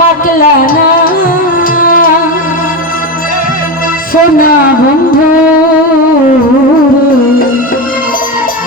মাকলা না সোনা বন্ধু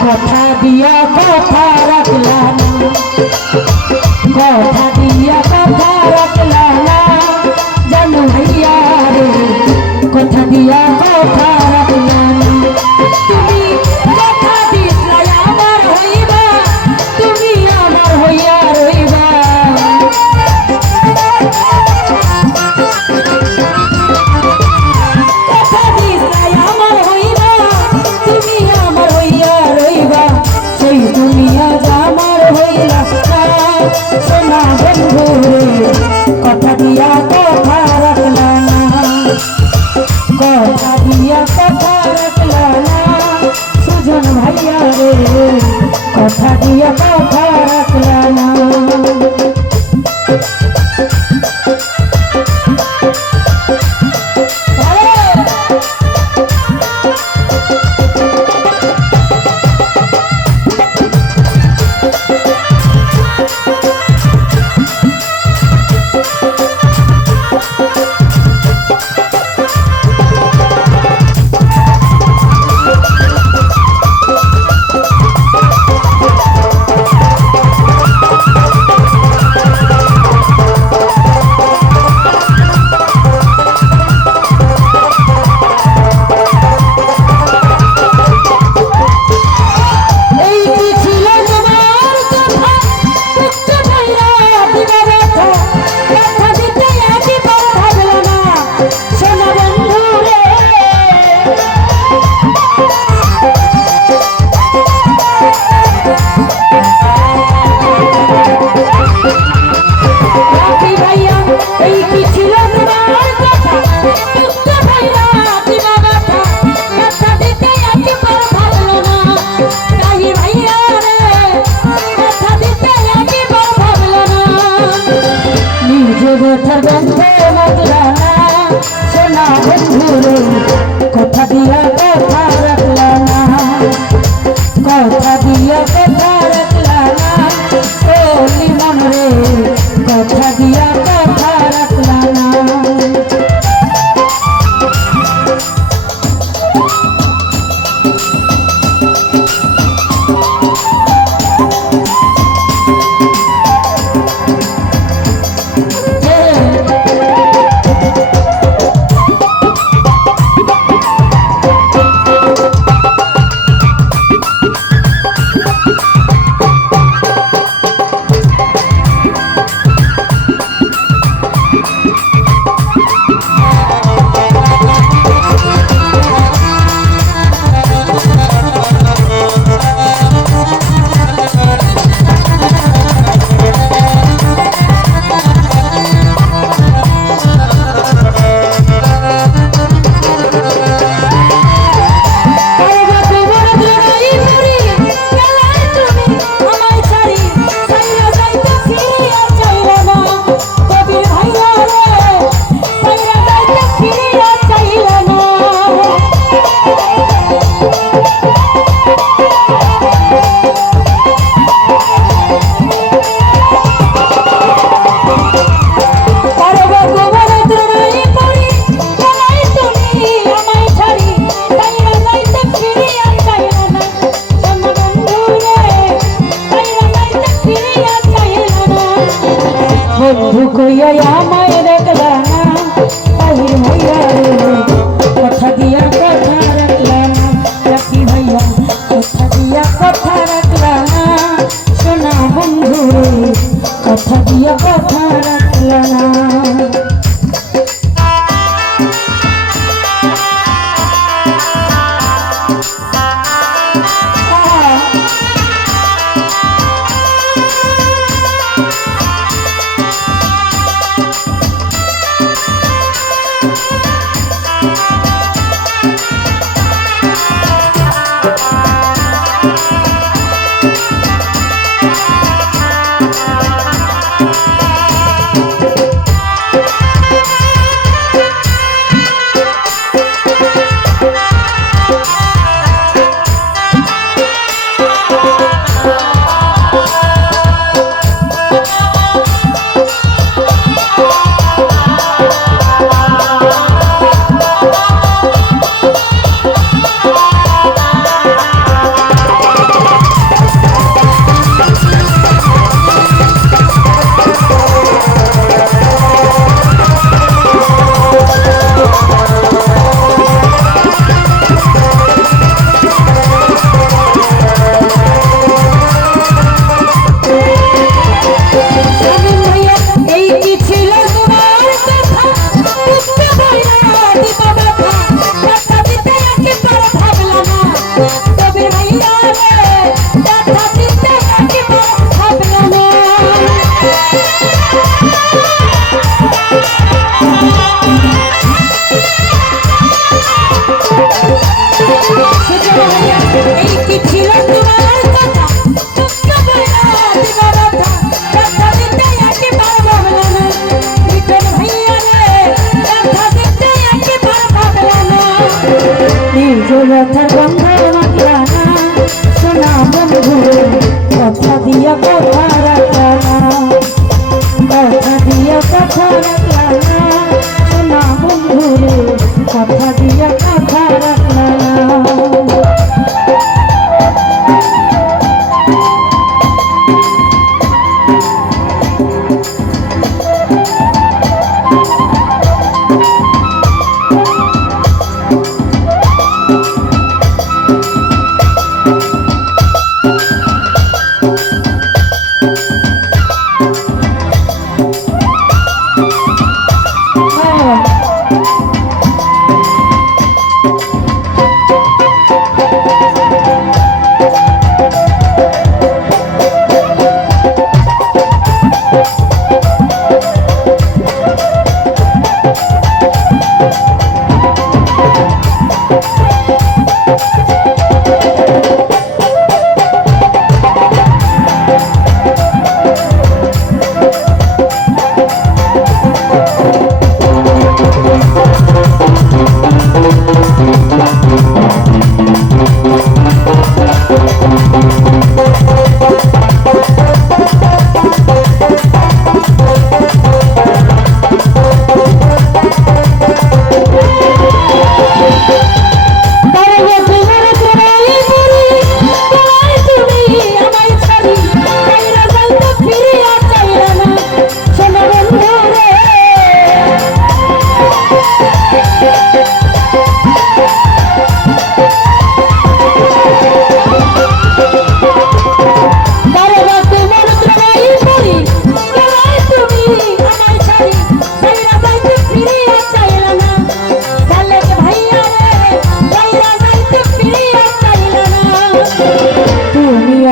কথা দিয়া কথা রাখলা না কথা দিয়া কথা রাখলা না জানো ভাইয়া রে কথা দিয়া কথা রাখলা না তুমি কথা দিছলা আমার হইবা তুমি আমার হইয়া রইবা কথা দিছলা আমার হইবা তুমি আমার হইয়া রইবা সেই তুমি আজ আমার হইলা না সোনা বন্ধু রে কথা দিয়া কথা রাখলা না কথা দিয়া কথা রাখলা না সুজন ভাইয়া রে কথা দিয়া কথা রাখলা না কথা দিয়া কথা রাখলা না কথা দিয়া কথা রাখলা না ও লিমন রে কথা দিয়া কথা রাখলা না বন্ধু কইয়া আমায় রাখলা না আহির ভাইয়া রে কথা দিয়া কথা রাখলা না রাখি ভাইয়া কথা দিয়া কথা রাখলা না সোনা বন্ধু রে কথা দিয়া কথা রাখলা না ব্যথার গন্ধ মাখলা না সোনা বন্ধু কথা দিয়া কথা রাখলা না কথা দিয়া কথা রাখলা না সোনা বন্ধু কথা দিয়া কথা রাখলা না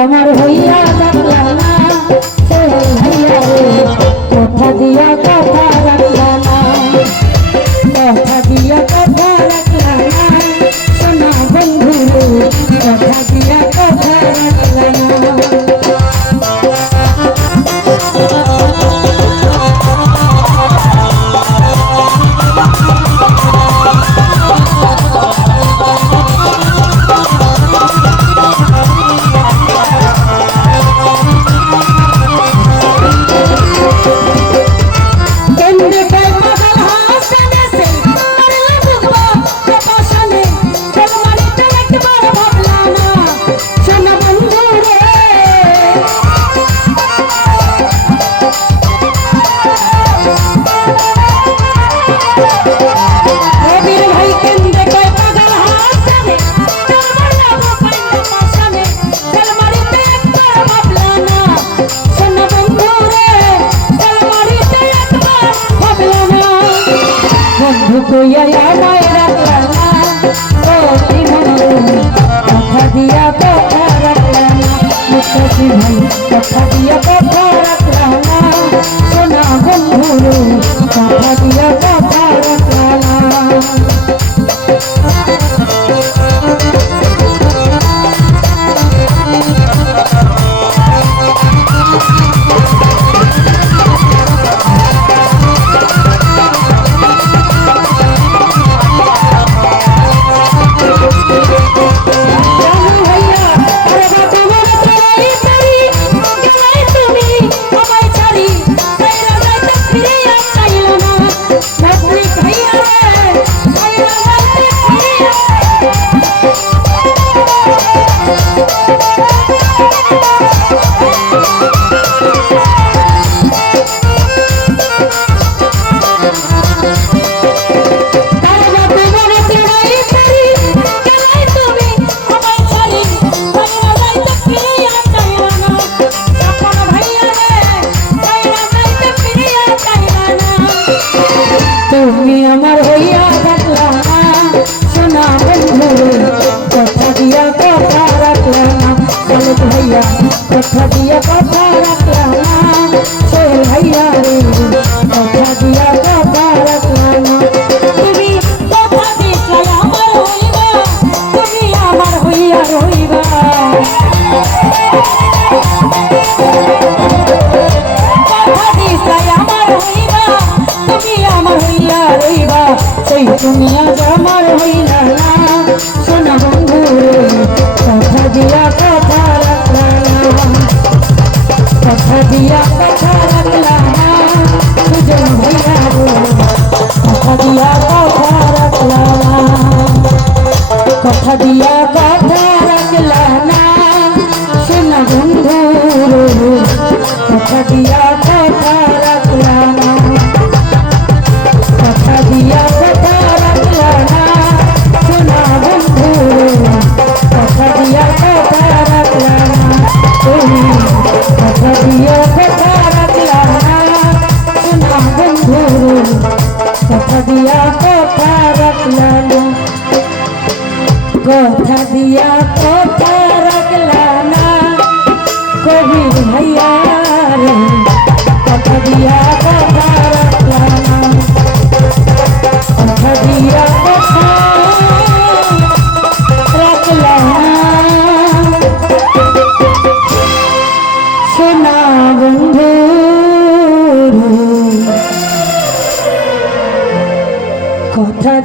আমার হইয়া থাকলা না ভাইয়া রে কথা দিয়া কথা রাখলা না কথা দিয়া কথা রাখলা না সোনা বন্ধু কথা দিয়া কথা রাখলা না কইয়া আমায় রাখলা না কথা দিয়া কথা রাখলা না মুক্তি ভাই কথা দিয়া কথা রাখলা না সোনা বন্ধু কথা দিয়া কথা রাখলা না তুমি আমার হইয়া থাকলা না সোনা বন্ধু কথা দিয়া কথা রাখলা না ভাইয়া কথা দিয়া কথা রাখলা না সোহেল ভাইয়া রে কথা দিয়া কথা রাখলা না তুমি কথা দিছো আমার হইবা তুমি আমার হইয়া রইবা কথা দিছো আমার হইবা তুমি আমার হইয়া রইবা সেই তুমি আজ আমার হইলা না সোনা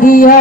দিয়া